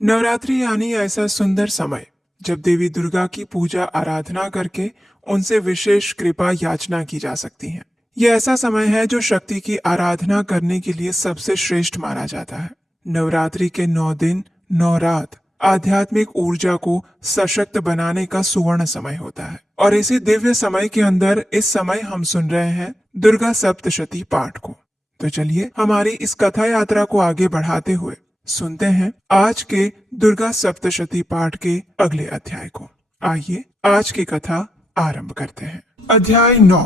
नवरात्रि यानी ऐसा सुंदर समय जब देवी दुर्गा की पूजा आराधना करके उनसे विशेष कृपा याचना की जा सकती है। यह ऐसा समय है जो शक्ति की आराधना करने के लिए सबसे श्रेष्ठ माना जाता है। नवरात्रि के 9 दिन 9 रात आध्यात्मिक ऊर्जा को सशक्त बनाने का सुवर्ण समय होता है और इसी दिव्य समय के अंदर इस समय हम सुन रहे हैं दुर्गा सप्तशती पाठ को। तो चलिए हमारी इस कथा यात्रा को आगे बढ़ाते हुए सुनते हैं आज के दुर्गा सप्तशती पाठ के अगले अध्याय को। आइए आज की कथा आरंभ करते हैं। अध्याय 9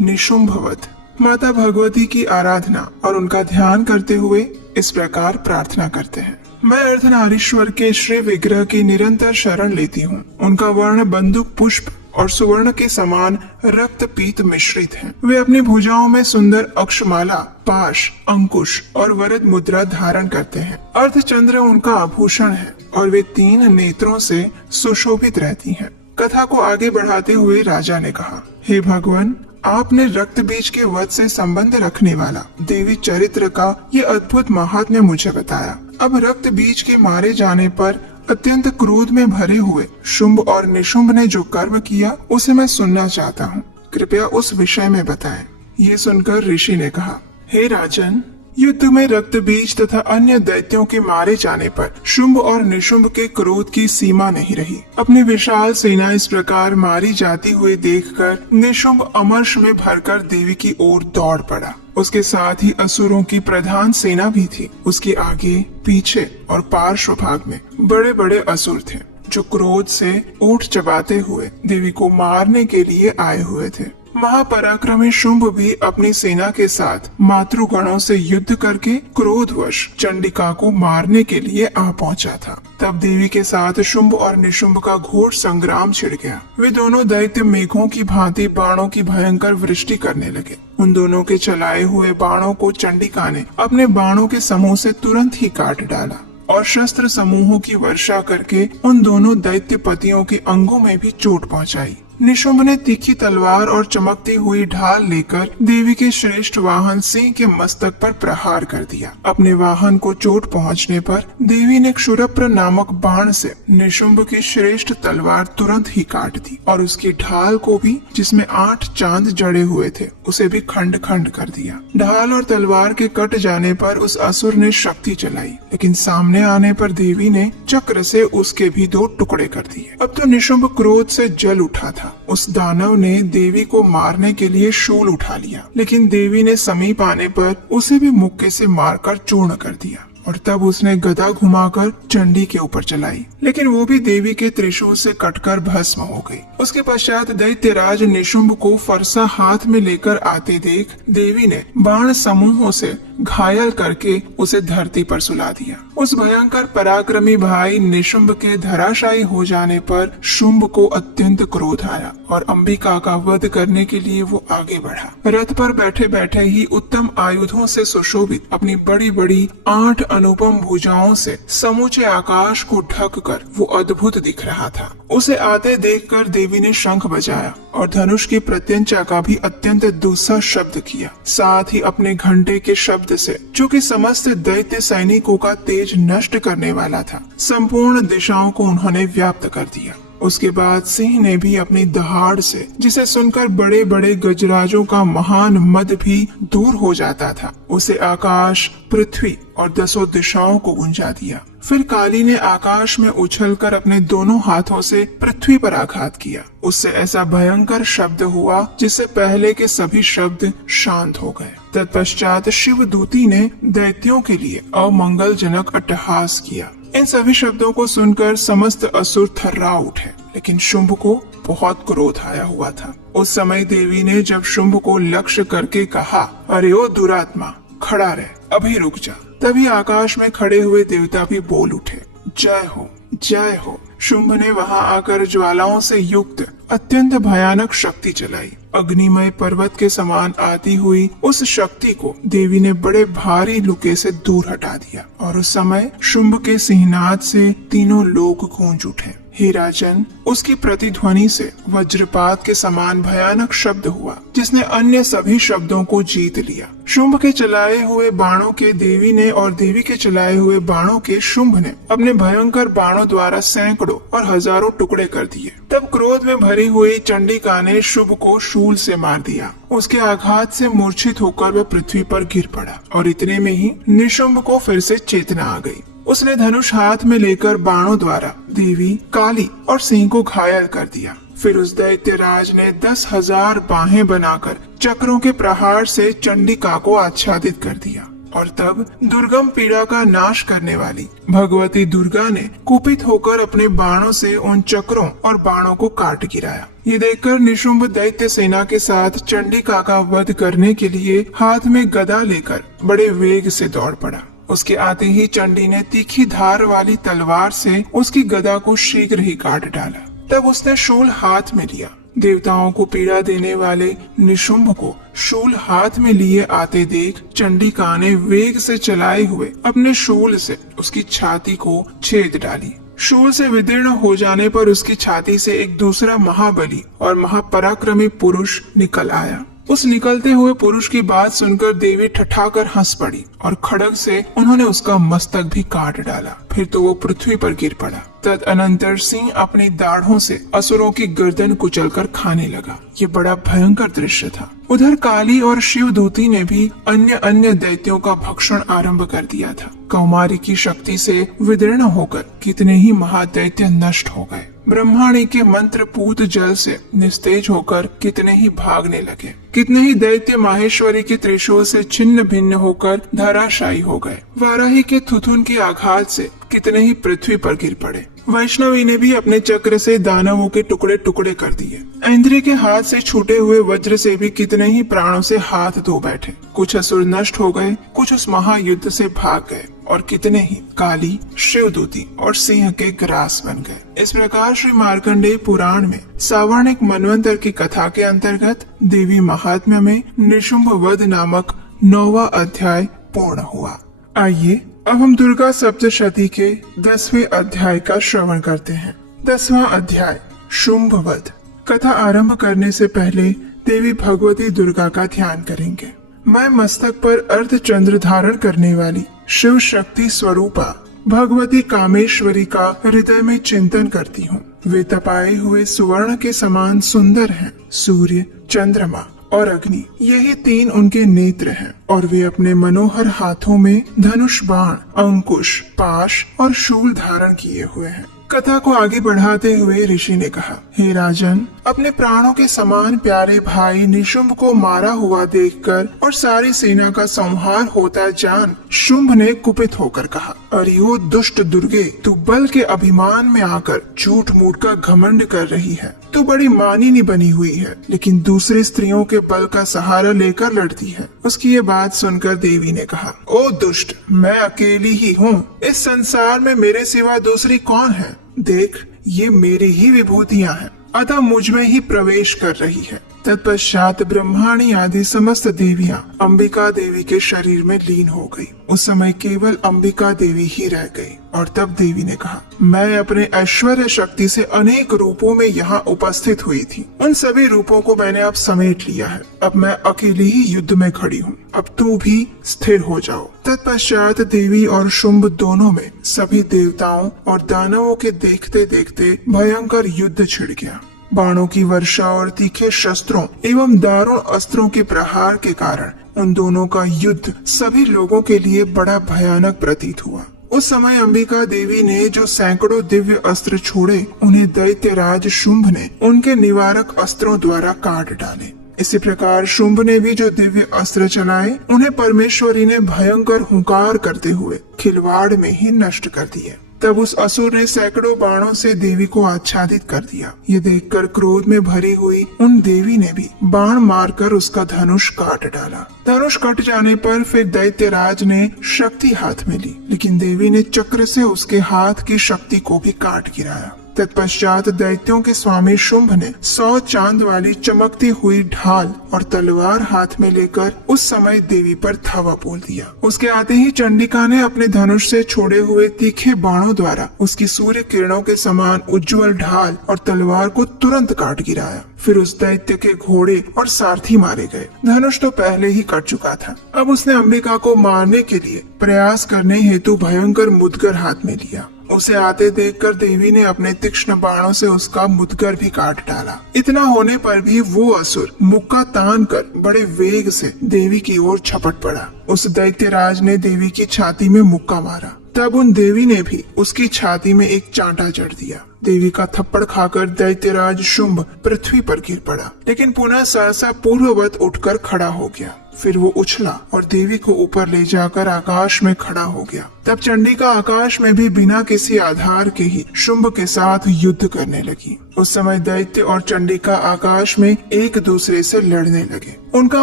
निशुंभवध। माता भगवती की आराधना और उनका ध्यान करते हुए इस प्रकार प्रार्थना करते हैं। मैं अर्धनारीश्वर के श्री विग्रह की निरंतर शरण लेती हूँ। उनका वर्ण बंदूक पुष्प और सुवर्ण के समान रक्त पीत मिश्रित हैं। वे अपनी भुजाओं में सुंदर अक्षमाला, पाश, अंकुश और वरद मुद्रा धारण करते हैं। अर्धचंद्र उनका आभूषण है और वे 3 नेत्रों से सुशोभित रहती हैं। कथा को आगे बढ़ाते हुए राजा ने कहा, हे भगवान, आपने रक्त बीज के वध से संबंध रखने वाला देवी चरित्र का ये अद्भुत महात्म्य मुझे बताया। अब रक्त बीज के मारे जाने पर अत्यंत क्रोध में भरे हुए शुंभ और निशुंभ ने जो कर्म किया उसे मैं सुनना चाहता हूँ। कृपया उस विषय में बताएं। ये सुनकर ऋषि ने कहा, हे राजन, युद्ध में रक्त बीज तथा अन्य दैत्यों के मारे जाने पर शुंभ और निशुंभ के क्रोध की सीमा नहीं रही। अपनी विशाल सेना इस प्रकार मारी जाती हुई देखकर निशुंभ अमर्ष में भरकर देवी की ओर दौड़ पड़ा। उसके साथ ही असुरों की प्रधान सेना भी थी। उसके आगे, पीछे और पार्श्व भाग में बड़े बड़े असुर थे जो क्रोध से ओठ चबाते हुए देवी को मारने के लिए आए हुए थे। महापराक्रमी शुंभ भी अपनी सेना के साथ मातृगणों से युद्ध करके क्रोधवश चंडिका को मारने के लिए आ पहुंचा था। तब देवी के साथ शुंभ और निशुंभ का घोर संग्राम छिड़ गया। वे दोनों दैत्य मेघों की भांति बाणों की भयंकर वृष्टि करने लगे। उन दोनों के चलाए हुए बाणों को चंडिका ने अपने बाणों के समूह से तुरंत ही काट डाला और शस्त्र समूहों की वर्षा करके उन दोनों दैत्य पतियों के अंगों में भी चोट पहुंचाई। निशुंभ ने तीखी तलवार और चमकती हुई ढाल लेकर देवी के श्रेष्ठ वाहन सिंह के मस्तक पर प्रहार कर दिया। अपने वाहन को चोट पहुंचने पर देवी ने क्षुरप्र नामक बाण से निशुंभ की श्रेष्ठ तलवार तुरंत ही काट दी और उसकी ढाल को भी, जिसमें 8 चांद जड़े हुए थे, उसे भी खंड खंड कर दिया। ढाल और तलवार के कट जाने पर उस असुर ने शक्ति चलाई, लेकिन सामने आने पर देवी ने चक्र से उसके भी 2 टुकड़े कर दिए। अब तो निशुंभ क्रोध से जल उठा था। उस दानव ने देवी को मारने के लिए शूल उठा लिया, लेकिन देवी ने समीप आने पर उसे भी मुक्के से मारकर चूर्ण कर दिया और तब उसने गदा घुमाकर चंडी के ऊपर चलाई, लेकिन वो भी देवी के त्रिशूल से कटकर भस्म हो गई। उसके पश्चात दैत्यराज निशुंभ को फरसा हाथ में लेकर आते देख देवी ने बाण समूहों से घायल करके उसे धरती पर सुला दिया। उस भयंकर पराक्रमी भाई निशुंभ के धराशायी हो जाने पर शुंभ को अत्यंत क्रोध आया और अंबिका का वध करने के लिए वो आगे बढ़ा। रथ पर बैठे बैठे ही उत्तम आयुधों से सुशोभित अपनी बड़ी बड़ी 8 अनुपम भुजाओं से समूचे आकाश को ढक कर वो अद्भुत दिख रहा था। उसे आते देखकर देवी ने शंख बजाया और धनुष की प्रत्यंचा का भी अत्यंत दुस्सह शब्द किया। साथ ही अपने घंटे के शब्द से, जो कि समस्त दैत्य सैनिकों का तेज नष्ट करने वाला था, संपूर्ण दिशाओं को उन्होंने व्याप्त कर दिया। उसके बाद सिंह ने भी अपनी दहाड़ से, जिसे सुनकर बड़े बड़े गजराजों का महान मद भी दूर हो जाता था, उसे आकाश, पृथ्वी और 10 दिशाओं को गुंजा दिया। फिर काली ने आकाश में उछलकर अपने दोनों हाथों से पृथ्वी पर आघात किया। उससे ऐसा भयंकर शब्द हुआ जिससे पहले के सभी शब्द शांत हो गए। तत्पश्चात शिवदूती ने दैत्यों के लिए अमंगलजनक अट्टहास किया। इन सभी शब्दों को सुनकर समस्त असुर थर्रा उठे, लेकिन शुंभ को बहुत क्रोध आया हुआ था। उस समय देवी ने जब शुंभ को लक्ष्य करके कहा, अरे ओ दुरात्मा, खड़ा रह, अभी रुक जा, तभी आकाश में खड़े हुए देवता भी बोल उठे, जय हो, जय हो। शुंभ ने वहां आकर ज्वालाओं से युक्त अत्यंत भयानक शक्ति चलाई। अग्निमय पर्वत के समान आती हुई उस शक्ति को देवी ने बड़े भारी लुके से दूर हटा दिया और उस समय शुंभ के सिंहनाद से तीनों लोग गूंज उठे। हे राजन, उसकी प्रतिध्वनि से वज्रपात के समान भयानक शब्द हुआ, जिसने अन्य सभी शब्दों को जीत लिया। शुंभ के चलाए हुए बाणों के देवी ने और देवी के चलाए हुए बाणों के शुंभ ने अपने भयंकर बाणों द्वारा सैकड़ों और हजारों टुकड़े कर दिए। तब क्रोध में भरी हुई चंडिका ने शुंभ को शूल से मार दिया। उसके आघात से मूर्छित होकर वह पृथ्वी पर गिर पड़ा और इतने में ही निशुंभ को फिर से चेतना आ गई। उसने धनुष हाथ में लेकर बाणों द्वारा देवी, काली और सिंह को घायल कर दिया। फिर उस दैत्यराज ने 10,000 बाहें बनाकर चक्रों के प्रहार से चंडिका को आच्छादित कर दिया और तब दुर्गम पीड़ा का नाश करने वाली भगवती दुर्गा ने कुपित होकर अपने बाणों से उन चक्रों और बाणों को काट गिराया। ये देखकर निशुंभ दैत्य सेना के साथ चंडिका का वध करने के लिए हाथ में गदा लेकर बड़े वेग से दौड़ पड़ा। उसके आते ही चंडी ने तीखी धार वाली तलवार से उसकी गदा को शीघ्र ही काट डाला। तब उसने शूल हाथ में लिया। देवताओं को पीड़ा देने वाले निशुंभ को शूल हाथ में लिए आते देख चंडिका ने वेग से चलाए हुए अपने शूल से उसकी छाती को छेद डाली। शूल से विदीर्ण हो जाने पर उसकी छाती से एक दूसरा महाबली और महापराक्रमी पुरुष निकल आया। उस निकलते हुए पुरुष की बात सुनकर देवी ठठाकर हंस पड़ी और खड्ग से उन्होंने उसका मस्तक भी काट डाला। फिर तो वो पृथ्वी पर गिर पड़ा। तदअनंतर सिंह अपनी दाढ़ों से असुरों की गर्दन कुचलकर खाने लगा। ये बड़ा भयंकर दृश्य था। उधर काली और शिवदूती ने भी अन्य दैत्यों का भक्षण आरंभ कर दिया था। कौमारी की शक्ति से विदीर्ण होकर कितने ही महादैत्य नष्ट हो गए। ब्रह्माणी के मंत्र पूत जल से निस्तेज होकर कितने ही भागने लगे। कितने ही दैत्य माहेश्वरी के त्रिशूल से छिन्न भिन्न होकर धराशायी हो गए। वाराही के थुथुन के आघात से कितने ही पृथ्वी पर गिर पड़े। वैष्णवी ने भी अपने चक्र से दानवों के टुकड़े टुकड़े कर दिए। इंद्र के हाथ से छूटे हुए वज्र से भी कितने ही प्राणों से हाथ धो बैठे। कुछ असुर नष्ट हो गए, कुछ उस महायुद्ध से भाग गए और कितने ही काली, शिवदूती और सिंह के ग्रास बन गए। इस प्रकार श्री मार्कंडेय पुराण में सावर्णिक मनवंतर की कथा के अंतर्गत देवी महात्म्य में निशुंभ वध नामक 9वां अध्याय पूर्ण हुआ। आइए अब हम दुर्गा सप्तशती के 10वें अध्याय का श्रवण करते हैं। 10वां अध्याय शुंभ वध। कथा आरंभ करने से पहले देवी भगवती दुर्गा का ध्यान करेंगे। मैं मस्तक पर अर्धचंद्र धारण करने वाली शिव शक्ति स्वरूपा भगवती कामेश्वरी का हृदय में चिंतन करती हूँ। वे तपाए हुए सुवर्ण के समान सुंदर हैं। सूर्य, चंद्रमा और अग्नि, यही 3 उनके नेत्र हैं और वे अपने मनोहर हाथों में धनुष, बाण, अंकुश, पाश और शूल धारण किए हुए हैं। कथा को आगे बढ़ाते हुए ऋषि ने कहा, हे राजन, अपने प्राणों के समान प्यारे भाई निशुंभ को मारा हुआ देखकर और सारी सेना का संहार होता जान शुंभ ने कुपित होकर कहा, अरे ओ दुष्ट दुर्गे, तू बल के अभिमान में आकर झूठ मूठ का घमंड कर रही है। तू बड़ी मानिनी बनी हुई है, लेकिन दूसरी स्त्रियों के बल का सहारा लेकर लड़ती है। उसकी ये बात सुनकर देवी ने कहा, ओ दुष्ट, मैं अकेली ही हूँ। इस संसार में मेरे सिवा दूसरी कौन है? देख, ये मेरी ही विभूतियाँ हैं, अतः मुझ में ही प्रवेश कर रही है। तत्पश्चात ब्रह्माणी आदि समस्त देवियां अंबिका देवी के शरीर में लीन हो गई। उस समय केवल अंबिका देवी ही रह गई और तब देवी ने कहा, मैं अपने ऐश्वर्य शक्ति से अनेक रूपों में यहाँ उपस्थित हुई थी। उन सभी रूपों को मैंने अब समेट लिया है। अब मैं अकेली ही युद्ध में खड़ी हूँ। अब तू भी स्थिर हो जाओ। तत्पश्चात देवी और शुंभ दोनों में सभी देवताओं और दानवों के देखते देखते भयंकर युद्ध छिड़ गया। बाणों की वर्षा और तीखे शस्त्रों एवं दारुण अस्त्रों के प्रहार के कारण उन दोनों का युद्ध सभी लोगों के लिए बड़ा भयानक प्रतीत हुआ। उस समय अंबिका देवी ने जो सैकड़ों दिव्य अस्त्र छोड़े, उन्हें दैत्यराज शुंभ ने उनके निवारक अस्त्रों द्वारा काट डाले। इसी प्रकार शुंभ ने भी जो दिव्य अस्त्र चलाए, उन्हें परमेश्वरी ने भयंकर हुंकार करते हुए खिलवाड़ में ही नष्ट कर दिए। तब उस असुर ने सैकड़ों बाणों से देवी को आच्छादित कर दिया। ये देखकर क्रोध में भरी हुई उन देवी ने भी बाण मारकर उसका धनुष काट डाला। धनुष कट जाने पर फिर दैत्यराज ने शक्ति हाथ में ली, लेकिन देवी ने चक्र से उसके हाथ की शक्ति को भी काट गिराया। तत्पश्चात दैत्यों के स्वामी शुंभ ने 100 चांद वाली चमकती हुई ढाल और तलवार हाथ में लेकर उस समय देवी पर धावा बोल दिया। उसके आते ही चंडिका ने अपने धनुष से छोड़े हुए तीखे बाणों द्वारा उसकी सूर्य किरणों के समान उज्जवल ढाल और तलवार को तुरंत काट गिराया। फिर उस दैत्य के घोड़े और सारथी मारे गए। धनुष तो पहले ही कट चुका था। अब उसने अंबिका को मारने के लिए प्रयास करने हेतु भयंकर मुदगर हाथ में लिया। उसे आते देखकर देवी ने अपने तीक्ष्ण बाणों से उसका मुदगर भी काट डाला। इतना होने पर भी वो असुर मुक्का तान कर बड़े वेग से देवी की ओर झपट पड़ा। उस दैत्यराज ने देवी की छाती में मुक्का मारा। तब उन देवी ने भी उसकी छाती में एक चांटा जड़ दिया। देवी का थप्पड़ खाकर दैत्यराज शुंभ पृथ्वी पर गिर पड़ा, लेकिन पुनः सहसा पूर्ववत उठकर खड़ा हो गया। फिर वो उछला और देवी को ऊपर ले जाकर आकाश में खड़ा हो गया। तब चंडिका आकाश में भी बिना किसी आधार के ही शुंभ के साथ युद्ध करने लगी। उस समय दैत्य और चंडिका आकाश में एक दूसरे से लड़ने लगे। उनका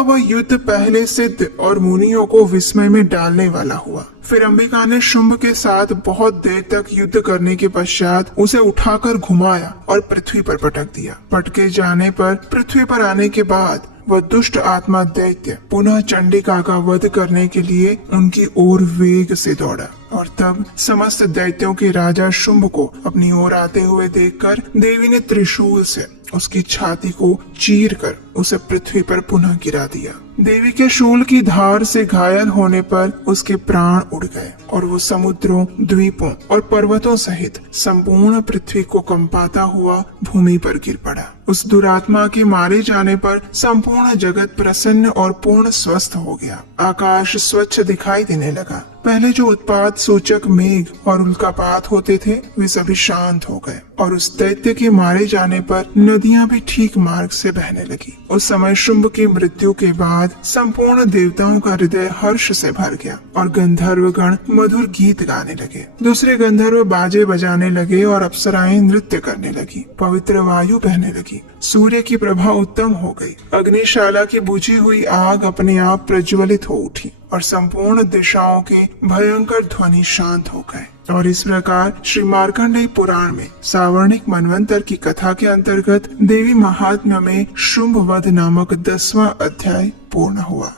वह युद्ध पहले सिद्ध और मुनियों को विस्मय में डालने वाला हुआ। फिर अंबिका ने शुंभ के साथ बहुत देर तक युद्ध करने के पश्चात उसे उठाकर घुमाया और पृथ्वी पर पटक दिया। पटके जाने पर पृथ्वी पर आने के बाद वह दुष्ट आत्मा दैत्य पुनः चंडिका का वध करने के लिए उनकी ओर वेग से दौड़ा। और तब समस्त दैत्यों के राजा शुंभ को अपनी ओर आते हुए देखकर देवी ने त्रिशूल से उसकी छाती को चीर कर उसे पृथ्वी पर पुनः गिरा दिया। देवी के शूल की धार से घायल होने पर उसके प्राण उड़ गए और वो समुद्रों, द्वीपों और पर्वतों सहित संपूर्ण पृथ्वी को कंपाता हुआ भूमि पर गिर पड़ा। उस दुरात्मा के मारे जाने पर संपूर्ण जगत प्रसन्न और पूर्ण स्वस्थ हो गया। आकाश स्वच्छ दिखाई देने लगा। पहले जो उत्पात सूचक मेघ और उल्कापात होते थे वे सभी शांत हो गए और उस दैत्य के मारे जाने पर नदियां भी ठीक मार्ग से बहने लगी। उस समय शुंभ की मृत्यु के बाद संपूर्ण देवताओं का हृदय हर्ष से भर गया और गंधर्व गण मधुर गीत गाने लगे। दूसरे गंधर्व बाजे बजाने लगे और अप्सराएं नृत्य करने लगी। पवित्र वायु बहने लगी। सूर्य की प्रभा उत्तम हो गई। अग्निशाला की बुझी हुई आग अपने आप प्रज्वलित हो उठी और संपूर्ण दिशाओं के भयंकर ध्वनि शांत हो गए। और इस प्रकार श्री मार्कंडेय पुराण में सावर्णिक मनवंतर की कथा के अंतर्गत देवी महात्म्य में शुंभ वध नामक 10वां अध्याय पूर्ण हुआ।